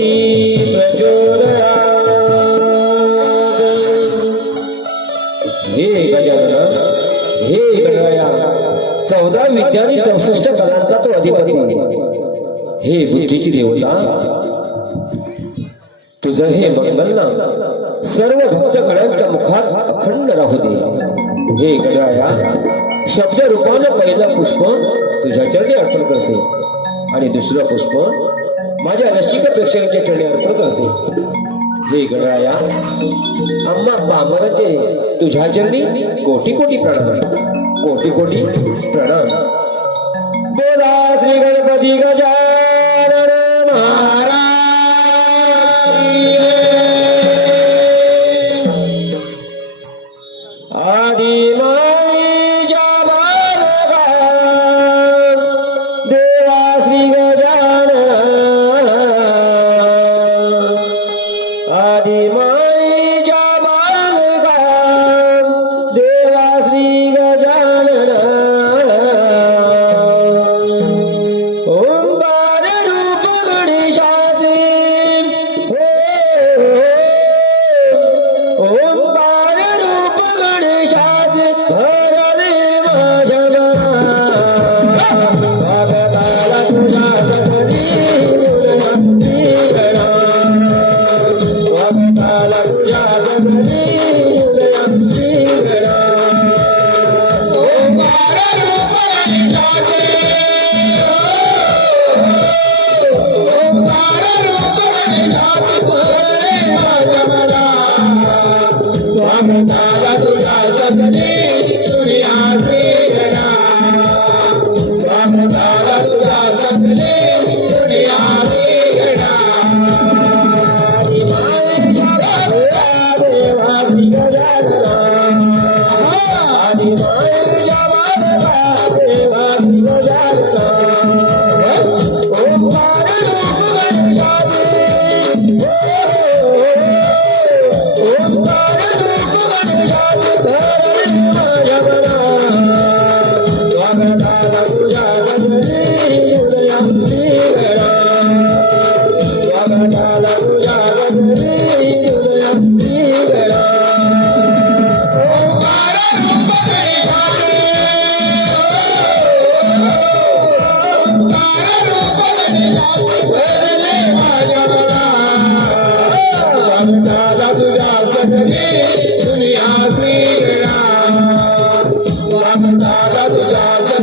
धन्ति प्रचोदयात् हे गजानन हे गणराया चौदा विद्याने चौसष्ट कलांचा तो अधिपती. हे बुद्धीची देवता तुझं हे मंगल नाम सर्व भक्त गणांच्या मुखात अखंड राहू दे. हे गणराया शब्द रूपानं पहिलं पुष्प तुझ्या चरणी अर्पण करते आणि दुसरं पुष्प माझ्या रसिक प्रेक्षकांच्या चरणी अर्पण करते हे गणराया आम्हा पामरते तुझ्या चरणी कोटी कोटी प्रणाम कोटी कोटी प्रणाम बोला श्री गणपती गजानन महाराज. आदि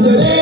तुझ्या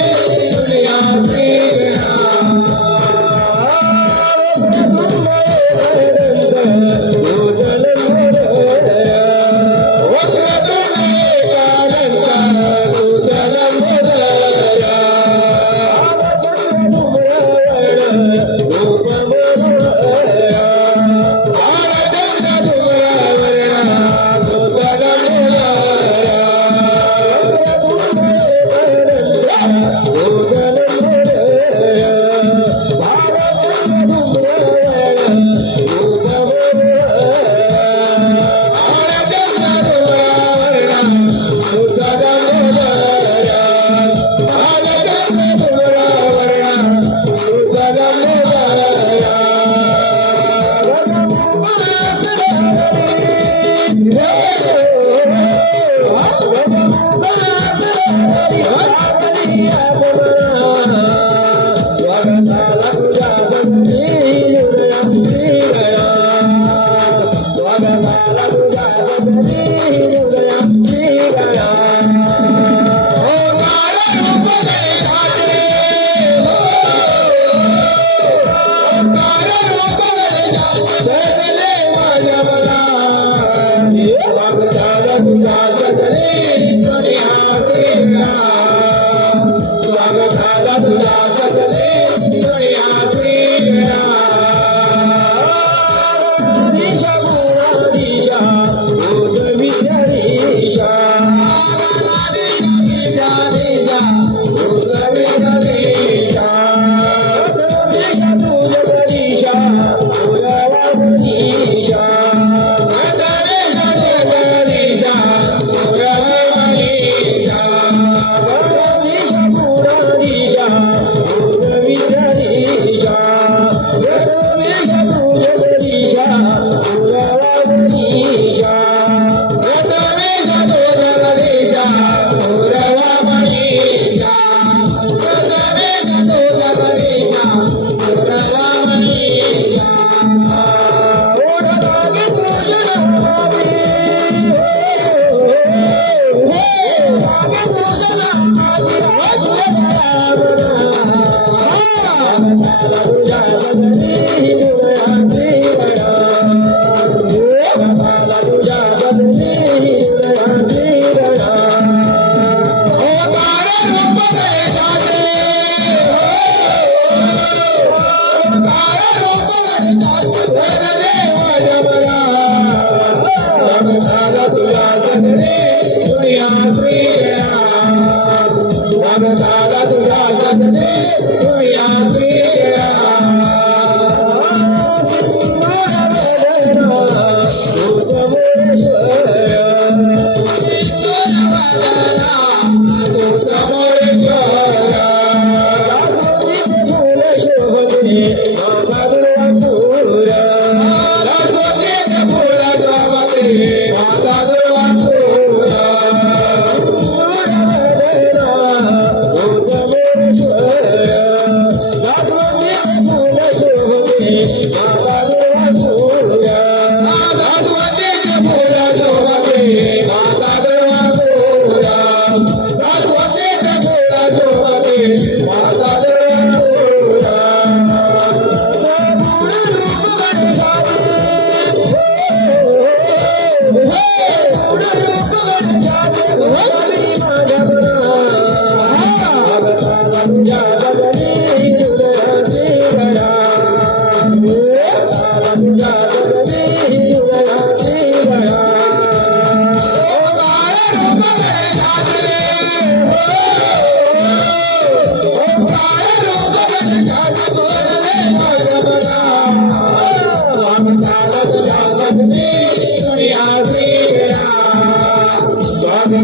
Yeah.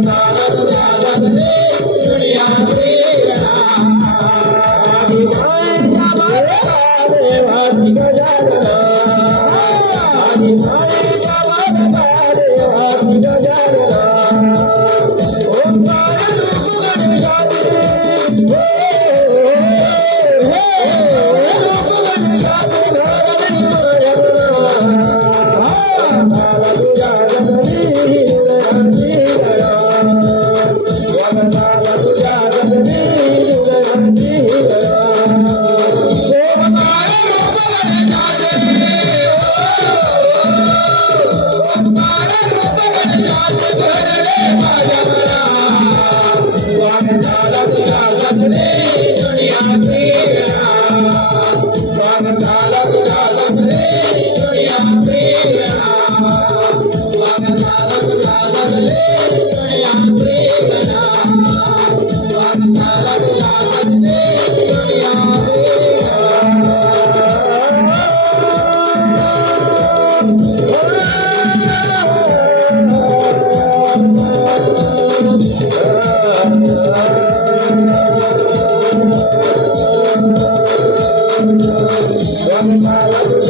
Hey! la la la la la तुझ्या